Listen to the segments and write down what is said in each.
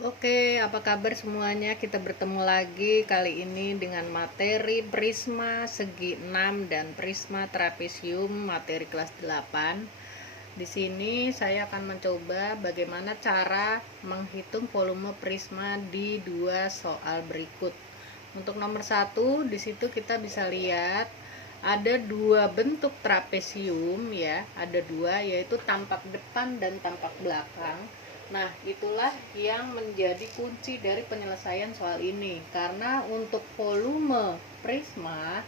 Oke, apa kabar semuanya? Kita bertemu lagi kali ini dengan materi prisma segi 6 dan prisma trapesium materi kelas 8. Di sini saya akan mencoba bagaimana cara menghitung volume prisma di dua soal berikut. Untuk nomor 1, di situ kita bisa lihat ada dua bentuk trapesium ya, ada dua, yaitu tampak depan dan tampak belakang. Nah, itulah yang menjadi kunci dari penyelesaian soal ini. Karena untuk volume prisma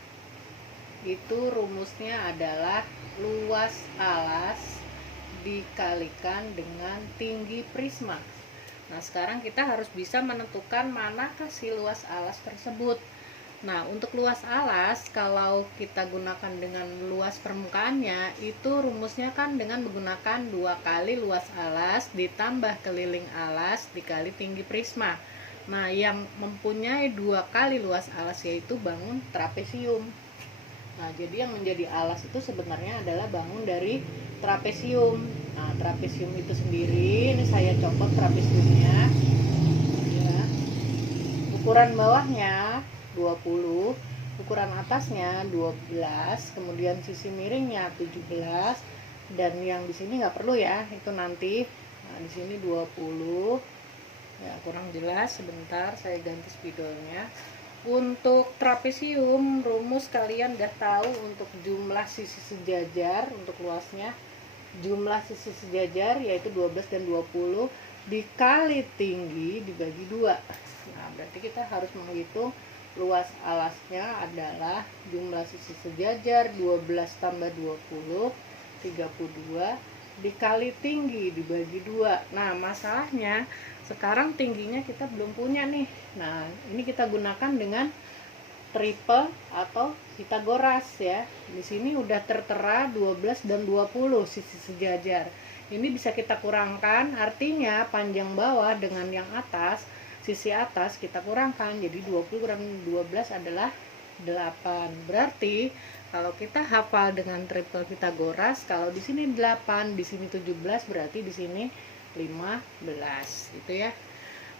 itu rumusnya adalah luas alas dikalikan dengan tinggi prisma. Nah, sekarang kita harus bisa menentukan manakah si luas alas tersebut. Nah, untuk luas alas, kalau kita gunakan dengan luas permukaannya, itu rumusnya kan dengan menggunakan 2 kali luas alas ditambah keliling alas dikali tinggi prisma. Nah, yang mempunyai 2 kali luas alas yaitu bangun trapesium. Nah, jadi yang menjadi alas itu sebenarnya adalah bangun dari trapesium. Nah, trapesium itu sendiri, ini saya copot trapesiumnya. Ya. Ukuran bawahnya 20, ukuran atasnya 12, kemudian sisi miringnya 17, dan yang di sini nggak perlu ya, itu nanti. Nah, di sini 20. Ya, kurang jelas, sebentar saya ganti spidolnya. Untuk trapesium, rumus kalian udah tahu untuk jumlah sisi sejajar untuk luasnya. Jumlah sisi sejajar yaitu 12 dan 20 dikali tinggi dibagi 2. Nah, berarti kita harus menghitung luas alasnya adalah jumlah sisi sejajar 12 tambah 20, 32 dikali tinggi dibagi 2. Nah, masalahnya sekarang tingginya kita belum punya nih. Nah, ini kita gunakan dengan triple atau Pitagoras ya. Di sini udah tertera 12 dan 20 sisi sejajar. Ini bisa kita kurangkan, artinya panjang bawah dengan yang atas, sisi atas kita kurangkan. Jadi 20 kurang 12 adalah 8. Berarti kalau kita hafal dengan triple Pitagoras, kalau di sini 8, di sini 17, berarti di sini 15. Itu ya.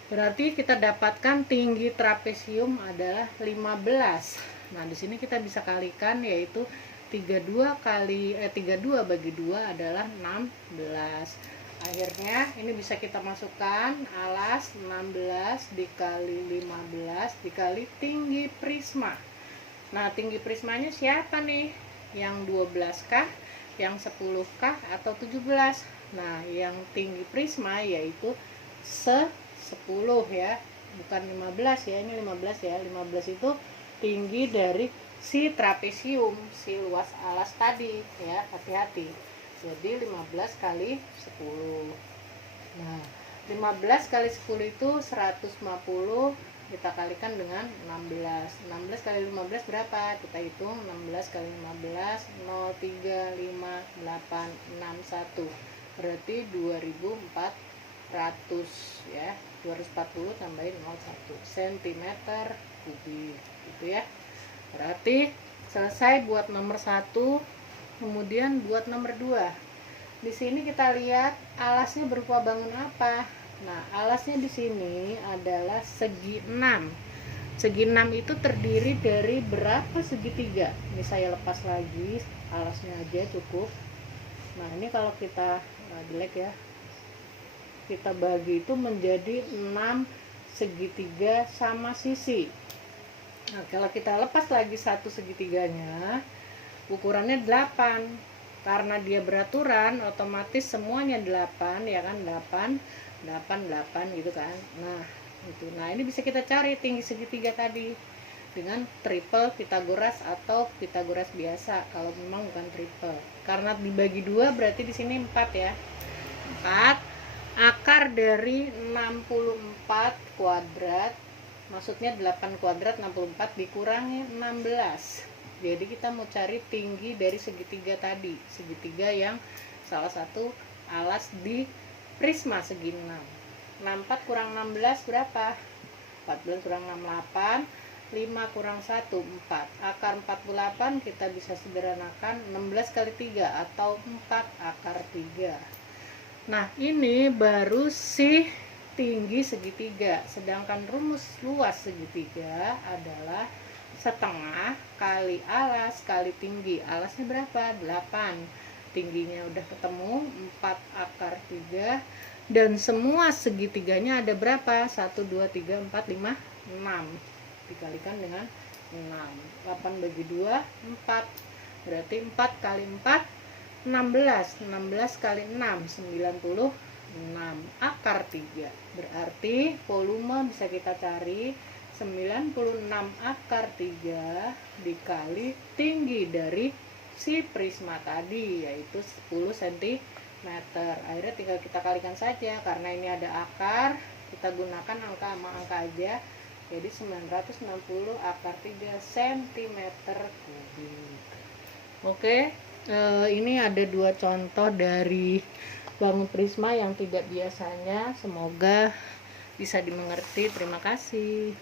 Berarti kita dapatkan tinggi trapesium adalah 15. Nah, di sini kita bisa kalikan, yaitu 32 bagi 2 adalah 16. Akhirnya ini bisa kita masukkan alas 16 dikali 15 dikali tinggi prisma. Nah, tinggi prismanya siapa nih? Yang 12 kah? Yang 10 kah? Atau 17? Nah, yang tinggi prisma yaitu 10 ya, bukan 15 ya, ini 15 ya. 15 itu tinggi dari si trapesium, si luas alas tadi ya, hati-hati. Jadi 15 kali 10. Nah, 15 kali 10 itu 150, kita kalikan dengan 16. 16 kali 15 berapa? Kita hitung 16 kali 15, 0,358861. Berarti 2400 ya. 240 tambahin 01 cm kubik gitu ya. Berarti selesai buat nomor 1. Kemudian buat nomor 2. Di sini kita lihat alasnya berupa bangun apa? Nah, alasnya di sini adalah segi 6. Segi 6 itu terdiri dari berapa segitiga? Ini saya lepas lagi alasnya aja cukup. Nah, ini kalau kita jelek ya, kita bagi itu menjadi 6 segitiga sama sisi. Nah, kalau kita lepas lagi satu segitiganya, ukurannya 8. Karena dia beraturan, otomatis semuanya 8 ya kan, 8 8 8 gitu kan. Nah, itu. Nah, ini bisa kita cari tinggi segitiga tadi dengan triple Pitagoras atau Pitagoras biasa kalau memang bukan triple. Karena dibagi 2 berarti di sini 4 ya. 4 akar dari 64 kuadrat, maksudnya 8 kuadrat 64 dikurangi 16. Jadi kita mau cari tinggi dari segitiga tadi, segitiga yang salah satu alas di prisma segi 6. 64 kurang 16 berapa? 14 kurang 68, 5 kurang 1, 4. Akar 48 kita bisa sederhanakan 16 kali 3 atau 4 akar 3. Nah, ini baru si tinggi segitiga. Sedangkan rumus luas segitiga adalah setengah kali alas kali tinggi. Alasnya berapa? 8. Tingginya udah ketemu, 4 akar 3. Dan semua segitiganya ada berapa? 1, 2, 3, 4, 5, 6. Dikalikan dengan 6. 8 bagi 2, 4. Berarti 4 kali 4, 16. 16 kali 6, 96 akar 3. Berarti volume bisa kita cari 96 akar 3 dikali tinggi dari si prisma tadi, yaitu 10 cm. Akhirnya tinggal kita kalikan saja, karena ini ada akar, kita gunakan angka sama angka aja. Jadi 960 akar 3 cm kubik. Oke, ini ada 2 contoh dari bangun prisma yang tidak biasanya. Semoga bisa dimengerti. Terima kasih.